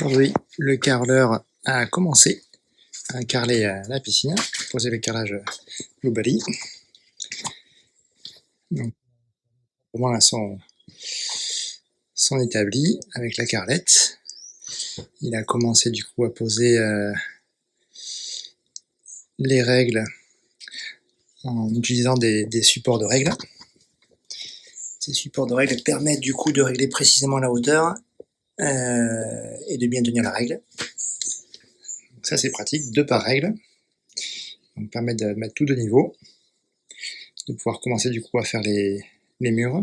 Aujourd'hui, le carreleur a commencé à carreler la piscine, poser le carrelage Blueberry. Donc, pour moi, là, sont établis avec la carrelette. Il a commencé du coup à poser les règles en utilisant des supports de règles. Ces supports de règles permettent du coup de régler précisément la hauteur et de bien tenir la règle. Donc ça c'est pratique, 2 par règle. Donc permet de mettre tout de niveau, de pouvoir commencer du coup à faire les murs.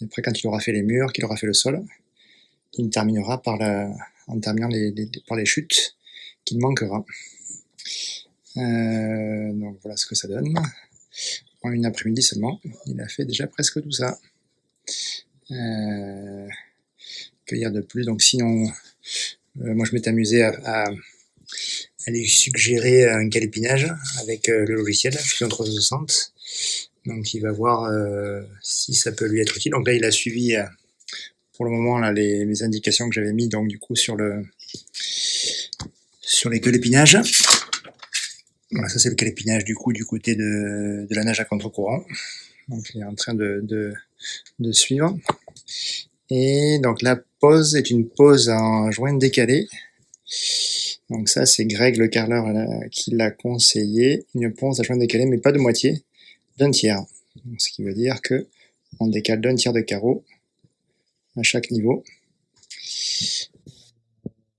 Et après quand il aura fait les murs, qu'il aura fait le sol, il terminera en terminant par les chutes qu'il manquera. Donc voilà ce que ça donne. En une après-midi seulement, il a fait déjà presque tout ça. Que dire de plus? Donc sinon, moi je m'étais amusé à lui suggérer un calépinage avec le logiciel Fusion 360. Donc il va voir si ça peut lui être utile. Donc là il a suivi pour le moment là, les indications que j'avais mis donc du coup sur les calépinages. Voilà, ça c'est le calépinage du coup du côté de la nage à contre-courant. Donc il est en train de suivre. Et donc la pose est une pose en joint décalé. Donc ça c'est Greg le carreleur qui l'a conseillé, une pose à joint décalé mais pas de moitié, d'un tiers. Donc, ce qui veut dire que on décale d'un tiers de carreau à chaque niveau.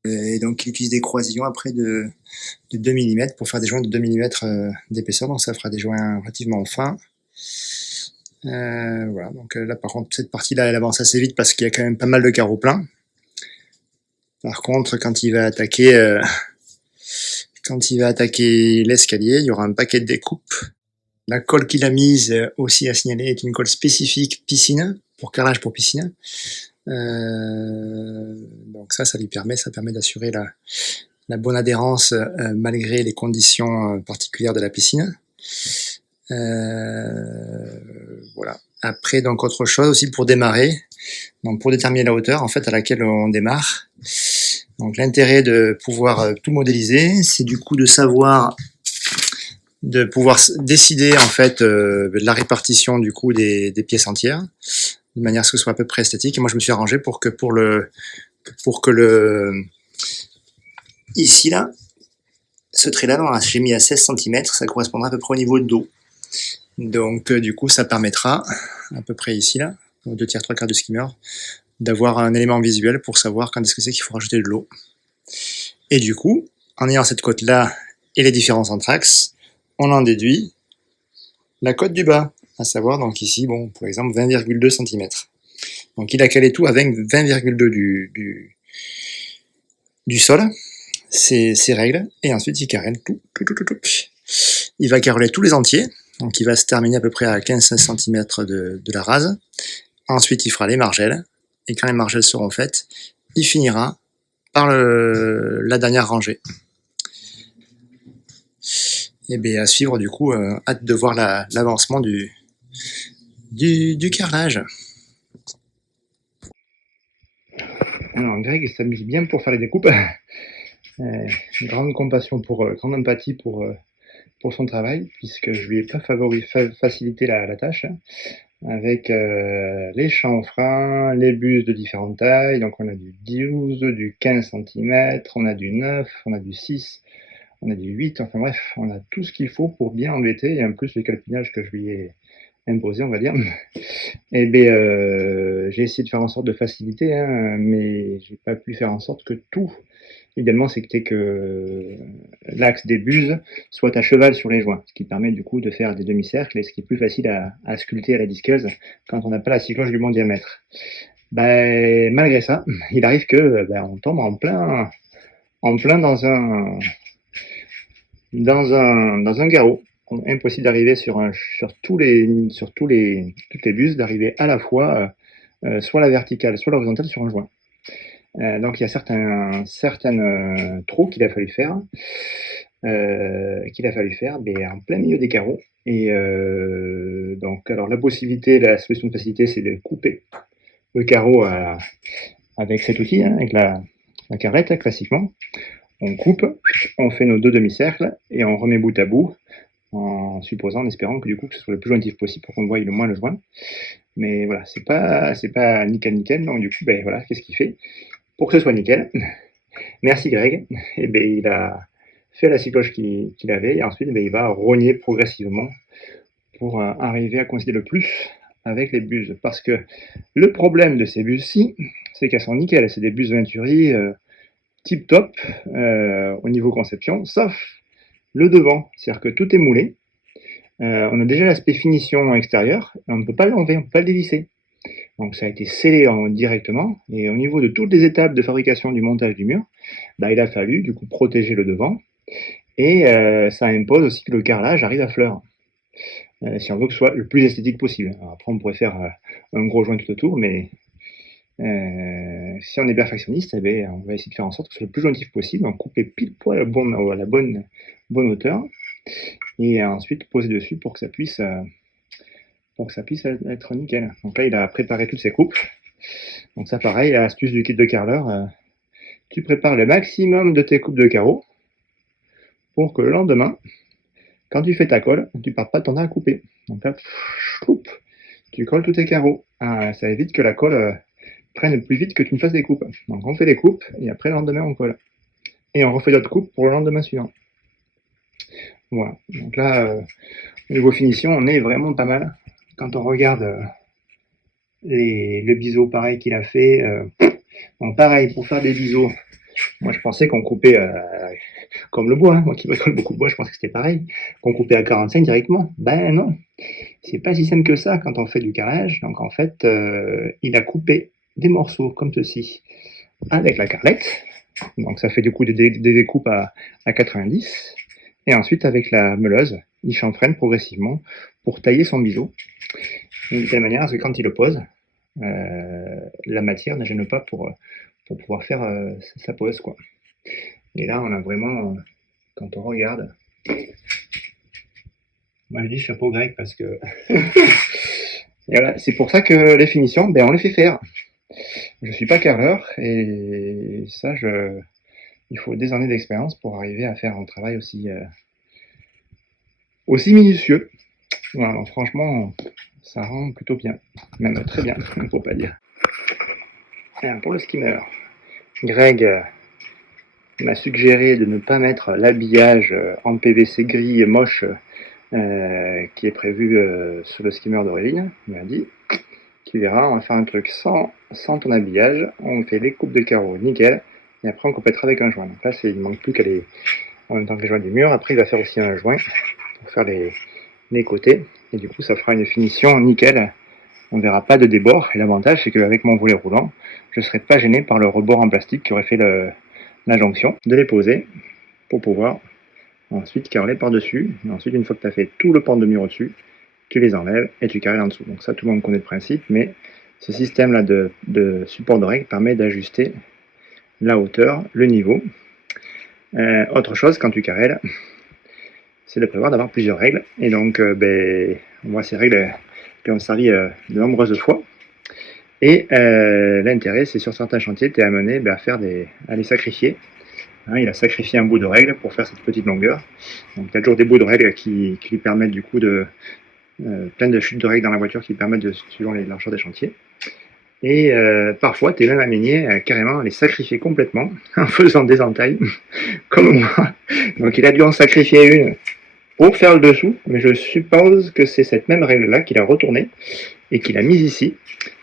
Et donc il utilise des croisillons après de 2 mm pour faire des joints de 2 mm d'épaisseur, donc ça fera des joints relativement fins. Voilà, donc là par contre cette partie là elle avance assez vite parce qu'il y a quand même pas mal de carreaux pleins. Par contre quand il va attaquer l'escalier, il y aura un paquet de découpes. La colle qu'il a mise aussi à signaler est une colle spécifique piscine, pour carrelage pour piscine. Donc ça permet d'assurer la bonne adhérence malgré les conditions particulières de la piscine. Voilà. Après, donc autre chose aussi pour démarrer, donc pour déterminer la hauteur en fait à laquelle on démarre. Donc l'intérêt de pouvoir tout modéliser, c'est du coup de pouvoir décider en fait de la répartition du coup des pièces entières, de manière à ce que ce soit à peu près esthétique. Et moi je me suis arrangé pour que ici là, ce trait là, j'ai mis à 16 cm, ça correspondra à peu près au niveau de dos. Donc du coup ça permettra à peu près ici là, aux 2 tiers 3 quarts du skimmer, d'avoir un élément visuel pour savoir quand est-ce que c'est qu'il faut rajouter de l'eau. Et du coup, en ayant cette cote là et les différents entraxes, on en déduit la cote du bas, à savoir donc ici, bon, par exemple 20,2 cm. Donc il a calé tout avec 20,2 du sol, ses règles, et ensuite il carrelle tout. Il va carreler tous les entiers, donc il va se terminer à peu près à 15 cm de la rase. Ensuite il fera les margelles, et quand les margelles seront faites, il finira par la dernière rangée. Et bien à suivre du coup, hâte de voir l'avancement du carrelage. Alors Greg s'amuse bien pour faire les découpes. Grande compassion grande empathie pour son travail, puisque je lui ai pas facilité la tâche, avec les chanfreins, les bus de différentes tailles. Donc on a du 12, du 15 cm, on a du 9, on a du 6, on a du 8, enfin bref, on a tout ce qu'il faut pour bien embêter, et en plus les calpinages que je lui ai imposé, on va dire. Et bien, j'ai essayé de faire en sorte de faciliter, hein, mais j'ai pas pu faire en sorte que tout, idéalement, c'est que l'axe des buses soit à cheval sur les joints, ce qui permet du coup de faire des demi-cercles et ce qui est plus facile à sculpter à la disqueuse quand on n'a pas la cycloche du bon diamètre. Ben, malgré ça, il arrive que on tombe en plein dans un garrot. Impossible d'arriver sur toutes les buses, d'arriver à la fois soit la verticale, soit l'horizontale sur un joint. Donc il y a certains trous qu'il a fallu faire en plein milieu des carreaux. Et donc alors la solution de facilité, c'est de couper le carreau avec cet outil, hein, avec la la carrette, classiquement. On coupe, on fait nos 2 demi-cercles et on remet bout à bout en supposant, en espérant que du coup que ce soit le plus jointif possible pour qu'on voie le moins le joint. Mais voilà, c'est pas nickel, donc du coup, ben voilà, qu'est-ce qu'il fait pour que ce soit nickel? Merci Greg. Et ben il a fait la cycloche qu'il avait et ensuite ben, il va rogner progressivement pour arriver à coïncider le plus avec les buses. Parce que le problème de ces buses-ci, c'est qu'elles sont nickel, c'est des buses Venturi tip top au niveau conception, sauf le devant, c'est-à-dire que tout est moulé. On a déjà l'aspect finition extérieure, on ne peut pas l'enlever, on ne peut pas le dévisser. Donc ça a été scellé directement, et au niveau de toutes les étapes de fabrication du montage du mur, bah, il a fallu du coup protéger le devant, et ça impose aussi que le carrelage arrive à fleur, si on veut que ce soit le plus esthétique possible. Alors après on pourrait faire un gros joint tout autour, mais si on est perfectionniste, eh bien, on va essayer de faire en sorte que ce soit le plus jointif possible, on coupe pile poil à la bonne hauteur, et ensuite poser dessus pour que ça puisse être nickel. Donc là, il a préparé toutes ses coupes. Donc ça, pareil, astuce du kit de carreleur, tu prépares le maximum de tes coupes de carreaux pour que le lendemain, quand tu fais ta colle, tu ne partes pas de ton temps à couper. Donc là, tu colles tous tes carreaux. Ça évite que la colle prenne plus vite que tu ne fasses des coupes. Donc on fait des coupes et après le lendemain on colle. Et on refait d'autres coupes pour le lendemain suivant. Voilà. Donc là, au niveau finition, on est vraiment pas mal. Quand on regarde le biseau pareil qu'il a fait, bon, pareil, pour faire des biseaux, moi je pensais qu'on coupait comme le bois, hein. Moi qui bricole beaucoup de bois, je pensais que c'était pareil, qu'on coupait à 45 directement. Ben non, c'est pas si simple que ça quand on fait du carrelage. Donc en fait, il a coupé des morceaux comme ceci avec la carrelette. Donc ça fait du coup des découpes à 90. Et ensuite avec la meuleuse, il chanfreine progressivement pour tailler son biseau. De telle manière à ce que quand il le pose, la matière ne gêne pas pour pouvoir faire sa pose, quoi. Et là, on a vraiment, quand on regarde, moi je dis chapeau grec parce que et voilà, c'est pour ça que les finitions, ben on les fait faire. Je suis pas carreleur et ça, il faut des années d'expérience pour arriver à faire un travail aussi minutieux. Voilà, donc franchement, ça rend plutôt bien, même très bien, faut pas dire. Alors, pour le skimmer, Greg m'a suggéré de ne pas mettre l'habillage en PVC gris moche qui est prévu sur le skimmer d'Aurélie. Il m'a dit, tu verras, on va faire un truc sans ton habillage, on fait des coupes de carreaux nickel, et après on complétera avec un joint. Donc là, il ne manque plus qu'à les en même temps que les joints du mur. Après, il va faire aussi un joint pour faire les côtés, et du coup, ça fera une finition nickel. On ne verra pas de débord, et l'avantage, c'est qu'avec mon volet roulant, je ne serai pas gêné par le rebord en plastique qui aurait fait la jonction, de les poser pour pouvoir ensuite carreler par-dessus. Et ensuite, une fois que tu as fait tout le pan de mur au-dessus, tu les enlèves et tu carrelles en dessous. Donc ça, tout le monde connaît le principe, mais ce système-là de support de règle permet d'ajuster la hauteur, le niveau. Autre chose, quand tu carrelles, c'est de prévoir d'avoir plusieurs règles. Et donc, moi, ces règles qui ont servi de nombreuses fois. Et l'intérêt, c'est sur certains chantiers, tu es amené à les sacrifier. Hein, il a sacrifié un bout de règle pour faire cette petite longueur. Donc, il y a toujours des bouts de règle qui lui permettent du coup plein de chutes de règles dans la voiture qui permettent suivant les largeurs des chantiers. Et parfois, tu es même amené carrément à les sacrifier complètement en faisant des entailles, comme moi. Donc, il a dû en sacrifier une pour faire le dessous, mais je suppose que c'est cette même règle-là qu'il a retournée et qu'il a mise ici.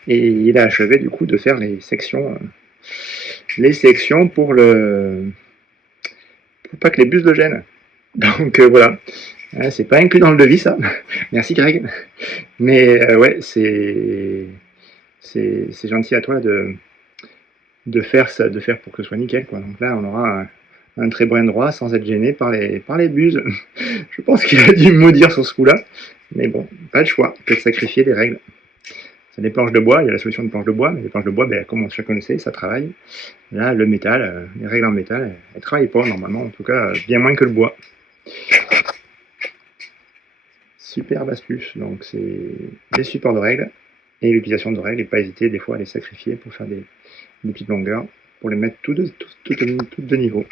Et il a achevé du coup de faire les sections pour pas que les bus le gênent. Donc voilà, c'est pas inclus dans le devis ça. Merci Greg. Mais ouais, c'est gentil à toi de faire ça, de faire pour que ce soit nickel, quoi. Donc là, on aura un très bon endroit sans être gêné par les buses. Je pense qu'il a dû me maudire sur ce coup-là. Mais bon, pas de choix que de sacrifier des règles. C'est des planches de bois, il y a la solution de planches de bois, mais les planches de bois, comme chacun le sait, ça travaille. Là, le métal, les règles en métal, elles ne travaillent pas normalement, en tout cas, bien moins que le bois. Superbe astuce, donc c'est des supports de règles et l'utilisation de règles, et pas hésiter des fois à les sacrifier pour faire des petites longueurs pour les mettre tous de niveau.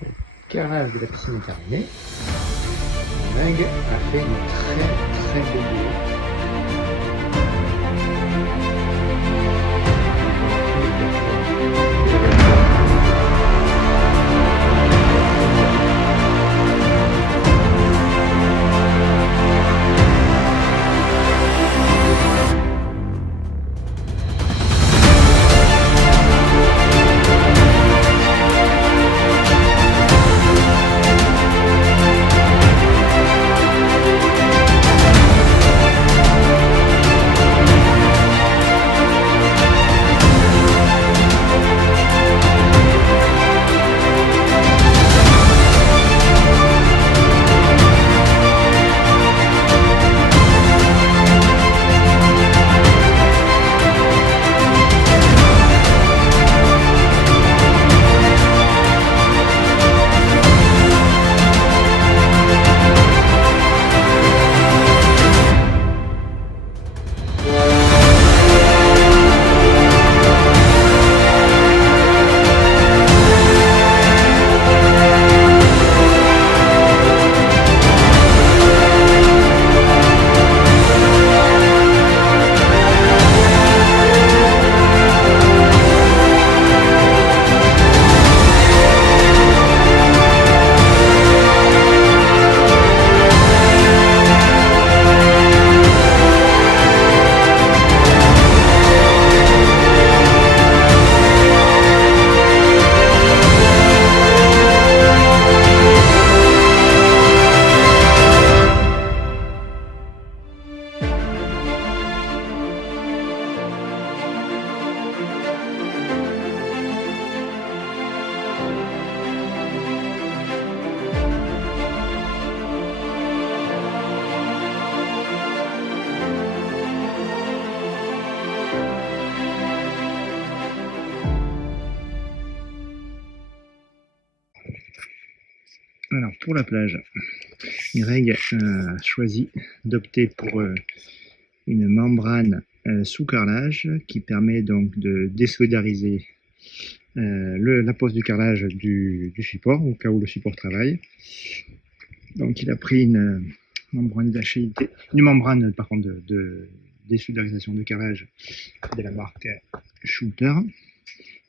Le carrelage de la piscine est terminé. Meg a fait une très beau boulot. Alors pour la plage, Greg a choisi d'opter pour une membrane sous carrelage qui permet donc de désolidariser la pose du carrelage du support au cas où le support travaille. Donc il a pris une membrane d'HIT, une membrane par contre de désolidarisation de carrelage de la marque Schulter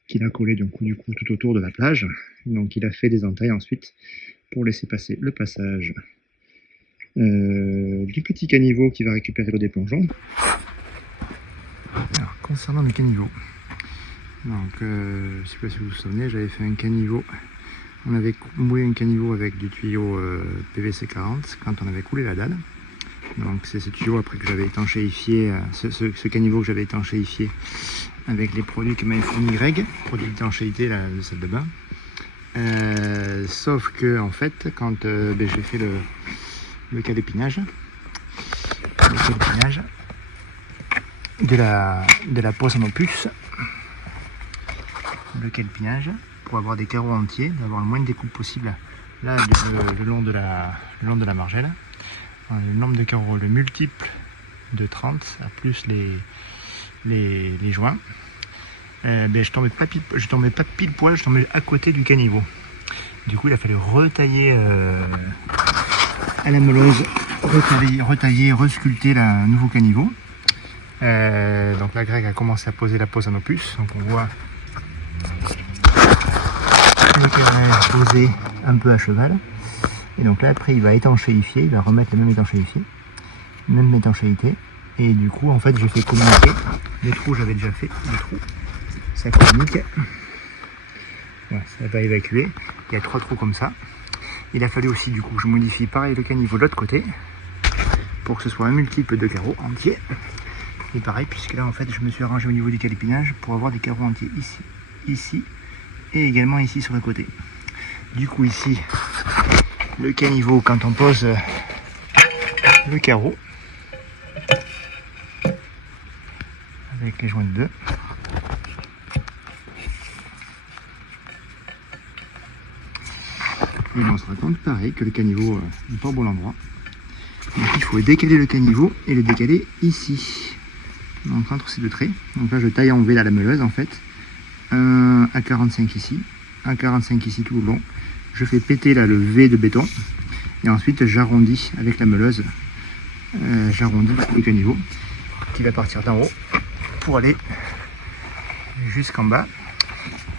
qu'il a collé du coup tout autour de la plage. Donc il a fait des entailles ensuite pour laisser passer le passage du petit caniveau qui va récupérer l'eau des plongeons. Alors, concernant le caniveau, donc, je ne sais pas si vous vous souvenez, j'avais fait un caniveau, on avait mouillé un caniveau avec du tuyau PVC 40 quand on avait coulé la dalle. Donc c'est ce tuyau après que j'avais étanchéifié, ce caniveau que j'avais étanchéifié avec les produits que m'avait fourni Greg, produits d'étanchéité de salle de bain. Sauf que en fait quand j'ai fait le calépinage de la pose en opus, le calépinage pour avoir des carreaux entiers, d'avoir le moins de découpes possible là le long de la margelle, le nombre de carreaux, le multiple de 30 à plus les joints. Je tombais pas pile poil, je tombais à côté du caniveau. Du coup il a fallu retailler à la meuleuse, retailler, resculpter le nouveau caniveau. Donc là Greg a commencé à poser la pose en opus, donc on voit le carrelage posé un peu à cheval. Et donc là après il va étanchéifier, il va remettre la même étanchéité. Et du coup en fait j'ai fait communiquer, les trous j'avais déjà fait, les trous. Ça communique, voilà, ça va évacuer, il y a 3 trous comme ça. Il a fallu aussi du coup que je modifie pareil le caniveau de l'autre côté pour que ce soit un multiple de carreaux entiers. Et pareil, puisque là en fait je me suis arrangé au niveau du calépinage pour avoir des carreaux entiers ici et également ici sur le côté. Du coup ici le caniveau, quand on pose le carreau avec les joints de 2, et on se rend compte pareil que le caniveau n'est pas au bon endroit. Donc il faut décaler le caniveau et le décaler ici. donc entre ces deux traits. Donc là je taille en V la meuleuse en fait, un à 45 ici, un 45 ici tout le long. Je fais péter là le V de béton et ensuite j'arrondis avec la meuleuse, j'arrondis le caniveau qui va partir d'en haut pour aller jusqu'en bas.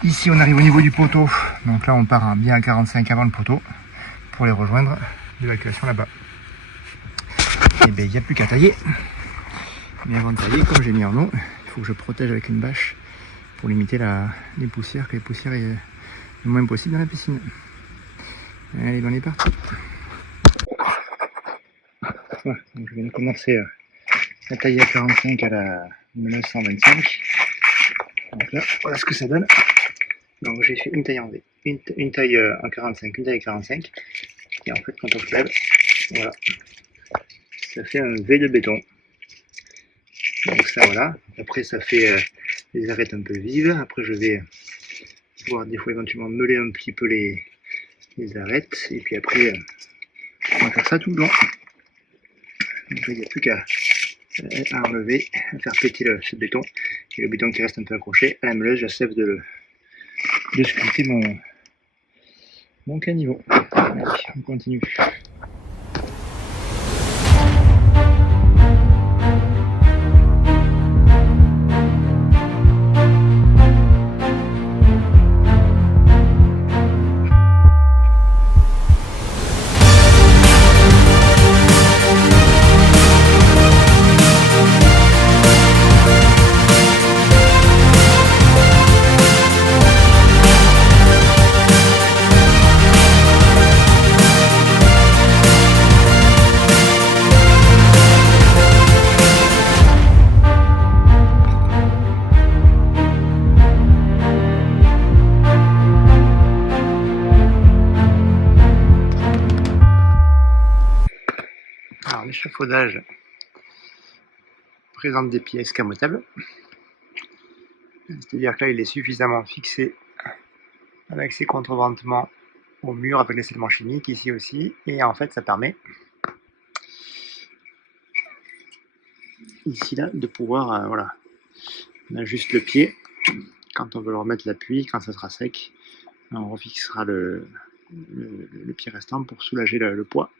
Ici on arrive au niveau du poteau, donc là on part bien à 45 avant le poteau pour les rejoindre l'évacuation là-bas. Et bien il n'y a plus qu'à tailler. Mais avant de tailler, comme j'ai mis en eau, il faut que je protège avec une bâche pour limiter les poussières, que les poussières aient le moins possible dans la piscine. Allez, ben on est parti. Voilà, donc je viens de commencer à tailler à 45 à la 1925. Donc là, voilà ce que ça donne. Donc j'ai fait une taille en V, une taille en 45, une taille en 45. Et en fait, quand on se lève, voilà, ça fait un V de béton. Donc ça, voilà. Après, ça fait des arêtes un peu vives. Après, je vais pouvoir des fois éventuellement meuler un petit peu les arêtes. Et puis après, on va faire ça tout le long. Donc il n'y a plus qu'à enlever, à faire péter ce béton. Et le béton qui reste un peu accroché à la meuleuse, j'achève de sculpter mon caniveau. Allez, on continue. Alors l'échafaudage présente des pieds escamotables, c'est-à-dire que là il est suffisamment fixé avec ses contreventements au mur avec les scellements chimiques ici aussi, et en fait ça permet ici là de pouvoir voilà, on ajuste le pied quand on veut le remettre l'appui, quand ça sera sec on refixera le pied restant pour soulager le poids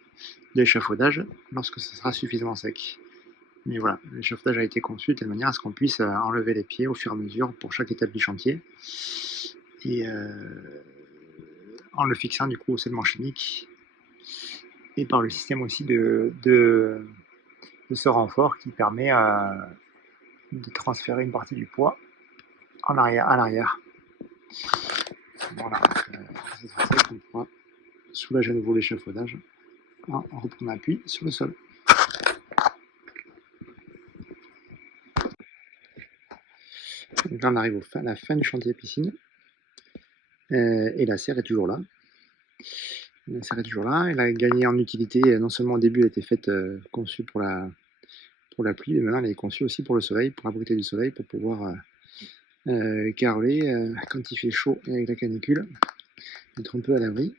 de l'échafaudage lorsque ça sera suffisamment sec. Mais voilà, l'échafaudage a été conçu de telle manière à ce qu'on puisse enlever les pieds au fur et à mesure pour chaque étape du chantier. Et en le fixant du coup au scellement chimique et par le système aussi de ce renfort qui permet de transférer une partie du poids à l'arrière. Voilà, c'est ça qu'on pourra soulager à nouveau l'échafaudage en reprenant appui sur le sol. Donc là on arrive à la fin du chantier piscine et la serre est toujours là. La serre est toujours là, elle a gagné en utilité, non seulement au début elle était faite, conçue pour la pluie, mais maintenant elle est conçue aussi pour le soleil, pour abriter du soleil, pour pouvoir caroler quand il fait chaud et avec la canicule, être un peu à l'abri.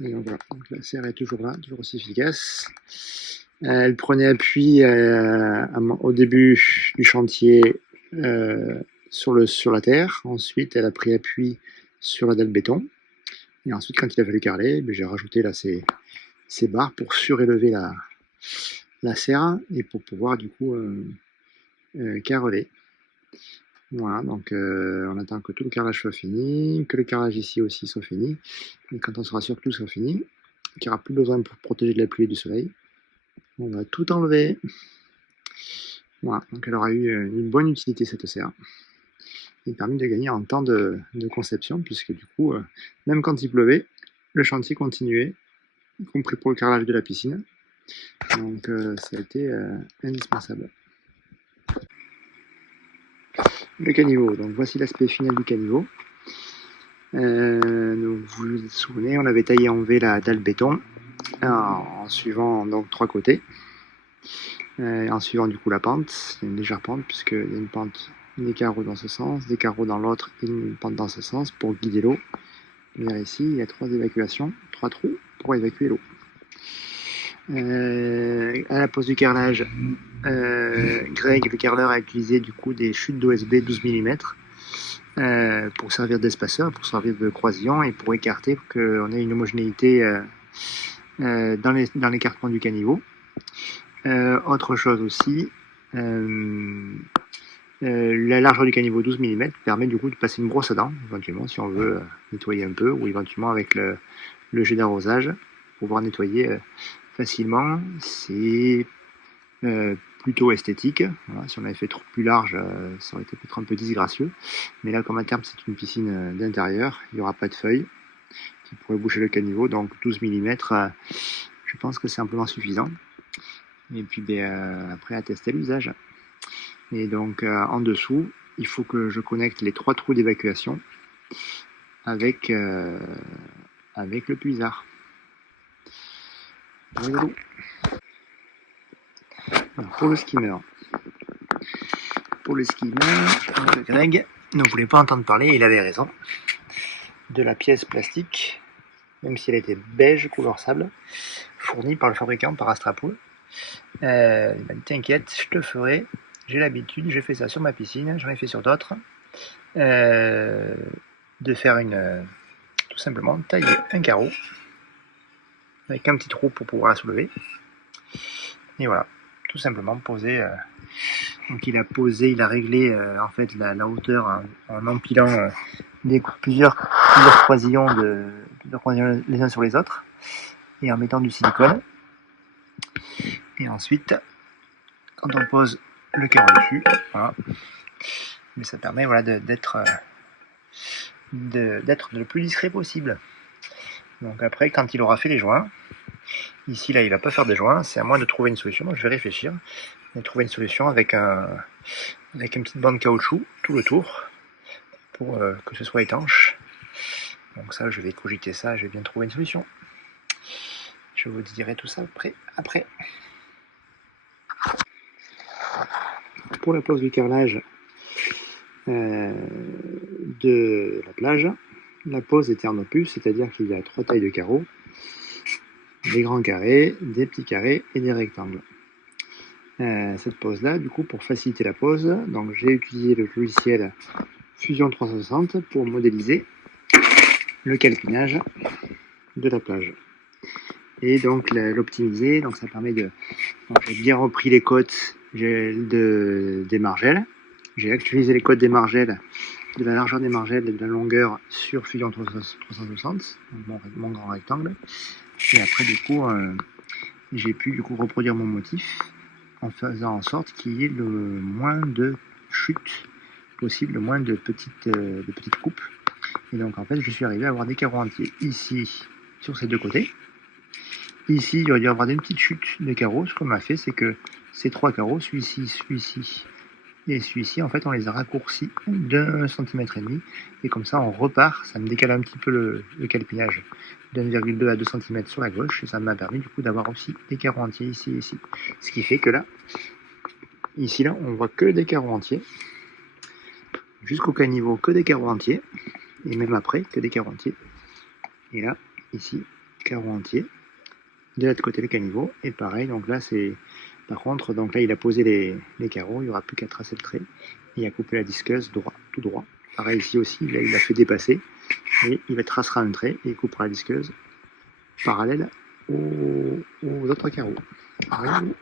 Et donc voilà, donc la serre est toujours là, toujours aussi efficace. Elle prenait appui au début du chantier sur la terre, ensuite elle a pris appui sur la dalle béton, et ensuite quand il a fallu carreler, j'ai rajouté là ces barres pour surélever la serre et pour pouvoir du coup carreler. Voilà, donc on attend que tout le carrelage soit fini, que le carrelage ici aussi soit fini, et quand on sera sûr que tout soit fini, qu'il n'y aura plus besoin pour protéger de la pluie et du soleil, on va tout enlever. Voilà, donc elle aura eu une bonne utilité cette serre. Il permet de gagner en temps de conception, puisque du coup, même quand il pleuvait, le chantier continuait, y compris pour le carrelage de la piscine. Donc ça a été indispensable. Le caniveau, donc voici l'aspect final du caniveau. Donc vous vous souvenez, on avait taillé en V la dalle béton en suivant donc 3 côtés. En suivant du coup la pente, il y a une légère pente puisqu'il y a une pente, des carreaux dans ce sens, des carreaux dans l'autre et une pente dans ce sens pour guider l'eau. Vers ici, il y a 3 évacuations, 3 trous pour évacuer l'eau. À la pose du carrelage, Greg, le carreleur, a utilisé du coup des chutes d'OSB 12 mm pour servir d'espaceur, pour servir de croisillon et pour écarter, pour qu'on ait une homogénéité dans l'écartement du caniveau. Autre chose aussi, la largeur du caniveau 12 mm permet du coup de passer une brosse à dents, éventuellement si on veut nettoyer un peu, ou éventuellement avec le jet d'arrosage, pour pouvoir nettoyer facilement. C'est plutôt esthétique. Voilà, si on avait fait trop plus large, ça aurait été peut-être un peu disgracieux. Mais là, comme à terme, c'est une piscine d'intérieur, il n'y aura pas de feuilles qui pourraient boucher le caniveau. Donc 12 mm, je pense que c'est amplement suffisant. Et puis après, à tester l'usage. Et donc en dessous, il faut que je connecte les 3 trous d'évacuation avec le puisard. Alors, pour le skimmer, Greg ne voulait pas entendre parler, il avait raison, de la pièce plastique, même si elle était beige couleur sable, fournie par le fabricant, par Astrapool. Il m'a dit t'inquiète, je te ferai, j'ai l'habitude, j'ai fait ça sur ma piscine, j'en ai fait sur d'autres, de faire tout simplement tailler un carreau avec un petit trou pour pouvoir la soulever. Et voilà, tout simplement poser. Donc il a réglé en fait la hauteur en empilant plusieurs croisillons les uns sur les autres et en mettant du silicone. Et ensuite, quand on pose le carreau dessus, voilà, mais ça permet voilà, d'être le plus discret possible. Donc après, quand il aura fait les joints, ici là il va pas faire de joints, c'est à moi de trouver une solution, donc je vais réfléchir et trouver une solution avec une petite bande caoutchouc tout le tour pour que ce soit étanche. Donc ça, je vais cogiter ça, je vais bien trouver une solution. Je vous dirai tout ça après. Pour la pose du carrelage de la plage, la pose est thermopus, c'est-à-dire qu'il y a 3 tailles de carreaux, des grands carrés, des petits carrés et des rectangles. Cette pose-là, du coup, pour faciliter la pose, donc j'ai utilisé le logiciel Fusion 360 pour modéliser le calpinage de la plage. Et donc l'optimiser, donc ça permet de... Donc, j'ai bien repris les côtes des margelles. J'ai actualisé les côtes des margelles, de la largeur des margelles et de la longueur sur Fusion 360, mon grand rectangle. Et après, du coup, j'ai pu du coup reproduire mon motif en faisant en sorte qu'il y ait le moins de chutes possible, le moins de petites coupes. Et donc, en fait, je suis arrivé à avoir des carreaux entiers ici, sur ces deux côtés. Ici, il aurait dû y avoir une petite chute de carreaux. Ce qu'on a fait, c'est que ces 3 carreaux, celui-ci et celui-ci, en fait, on les a raccourcis d'1,5 cm. Et comme ça, on repart. Ça me décale un petit peu le calpinage d'1,2 à 2 cm sur la gauche. Et ça m'a permis, du coup, d'avoir aussi des carreaux entiers ici et ici. Ce qui fait que là, ici, là, on voit que des carreaux entiers. Jusqu'au caniveau, que des carreaux entiers. Et même après, que des carreaux entiers. Et là, ici, carreaux entiers. De l'autre côté, le caniveau. Et pareil, donc là, c'est... Par contre, donc là, il a posé les carreaux, il n'y aura plus qu'à tracer le trait. Il a coupé la disqueuse tout droit. Pareil ici aussi, là, il a fait dépasser. Et il tracera un trait et il coupera la disqueuse parallèle aux autres carreaux. Voyez-vous ?